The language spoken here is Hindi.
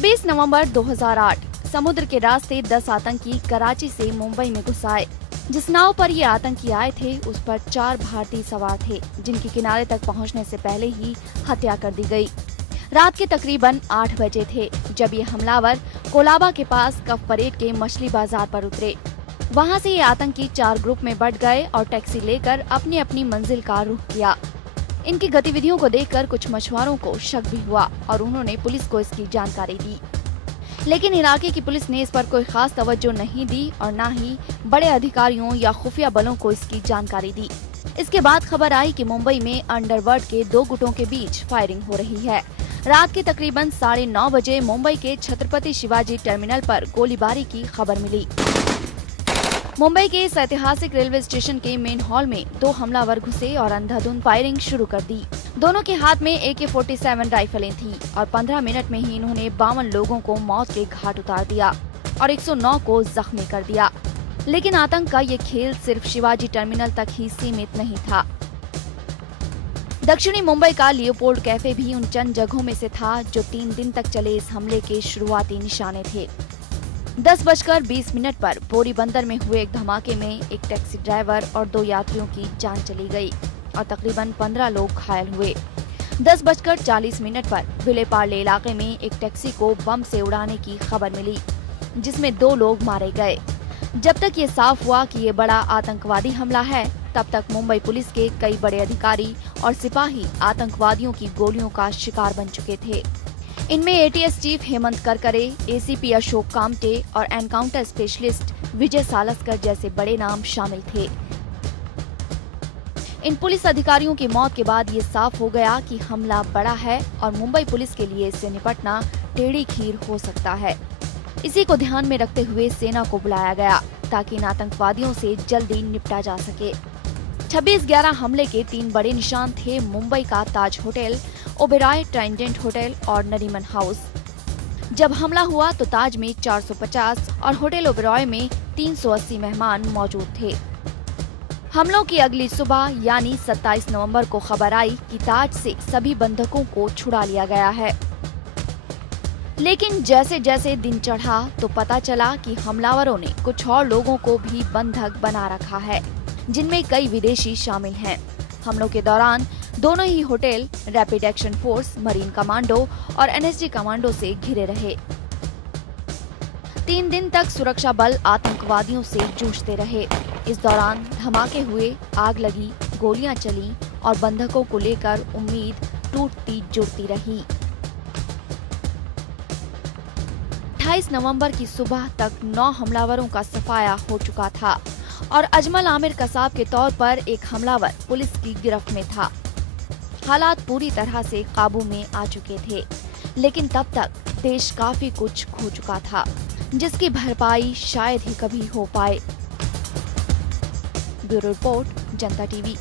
26 नवंबर 2008 समुद्र के रास्ते 10 आतंकी कराची से मुंबई में घुस आए। जिस नाव पर ये आतंकी आए थे उस पर 4 भारतीय सवार थे, जिनकी किनारे तक पहुंचने से पहले ही हत्या कर दी गई। रात के तकरीबन 8 बजे थे जब ये हमलावर कोलाबा के पास कफ परेड के मछली बाजार पर उतरे। वहां से ये आतंकी 4 ग्रुप में बंट गए और टैक्सी लेकर अपनी अपनी मंजिल का रुख किया। इनकी गतिविधियों को देखकर कुछ मछुआरों को शक भी हुआ और उन्होंने पुलिस को इसकी जानकारी दी, लेकिन इलाके की पुलिस ने इस पर कोई खास तवज्जो नहीं दी और न ही बड़े अधिकारियों या खुफिया बलों को इसकी जानकारी दी। इसके बाद खबर आई कि मुंबई में अंडरवर्ल्ड के 2 गुटों के बीच फायरिंग हो रही है। रात के तकरीबन 9:30 बजे मुंबई के छत्रपति शिवाजी टर्मिनल पर गोलीबारी की खबर मिली। मुंबई के इस ऐतिहासिक रेलवे स्टेशन के मेन हॉल में 2 हमलावर घुसे और अंधाधुंध फायरिंग शुरू कर दी। दोनों के हाथ में AK-47 राइफलें थी और 15 मिनट में ही इन्होंने 52 लोगों को मौत के घाट उतार दिया और 109 को जख्मी कर दिया। लेकिन आतंक का ये खेल सिर्फ शिवाजी टर्मिनल तक ही सीमित नहीं था। दक्षिणी मुंबई का लियोपोल्ड कैफे भी उन चंद जगहों में से था जो 3 दिन तक चले इस हमले के शुरुआती निशाने थे। 10:20 पर पोरबंदर में हुए एक धमाके में एक टैक्सी ड्राइवर और 2 यात्रियों की जान चली गई और तकरीबन 15 लोग घायल हुए। 10:40 पर विलेपार्ले इलाके में एक टैक्सी को बम से उड़ाने की खबर मिली, जिसमें 2 लोग मारे गए। जब तक ये साफ हुआ कि ये बड़ा आतंकवादी हमला है, तब तक मुंबई पुलिस के कई बड़े अधिकारी और सिपाही आतंकवादियों की गोलियों का शिकार बन चुके थे। इनमें ATS chief Hemant Karkare, ACP Ashok Kamte और एनकाउंटर स्पेशलिस्ट विजय सालस्कर जैसे बड़े नाम शामिल थे। इन पुलिस अधिकारियों की मौत के बाद ये साफ हो गया कि हमला बड़ा है और मुंबई पुलिस के लिए इससे निपटना टेढ़ी खीर हो सकता है। इसी को ध्यान में रखते हुए सेना को बुलाया गया ताकि इन आतंकवादियों से जल्दी निपटा जा सके। 26/11 हमले के 3 बड़े निशान थे मुंबई का ताज होटल, ओबेरॉय ट्राइडेंट होटल और नरीमन हाउस। जब हमला हुआ तो ताज में 450 और होटल ओबेरॉय में 380 मेहमान मौजूद थे। हमलों की अगली सुबह यानी 27 नवंबर को खबर आई कि ताज से सभी बंधकों को छुड़ा लिया गया है। लेकिन जैसे जैसे दिन चढ़ा तो पता चला कि हमलावरों ने कुछ और लोगों को भी बंधक बना रखा है, जिनमें कई विदेशी शामिल हैं। हमलों के दौरान दोनों ही hotel rapid action force, marine commando और NSG कमांडो से घिरे रहे। 3 दिन तक सुरक्षा बल आतंकवादियों से जूझते रहे। इस दौरान धमाके हुए, आग लगी, गोलियां चली और बंधकों को लेकर उम्मीद टूटती जुड़ती रही। 28 नवंबर की सुबह तक 9 हमलावरों का सफाया हो चुका था और अजमल आमिर कसाब के तौर पर एक हमलावर पुलिस की गिरफ्त में था। हालात पूरी तरह से काबू में आ चुके थे, लेकिन तब तक देश काफी कुछ खो चुका था, जिसकी भरपाई शायद ही कभी हो पाए। ब्यूरो रिपोर्ट, जनता TV।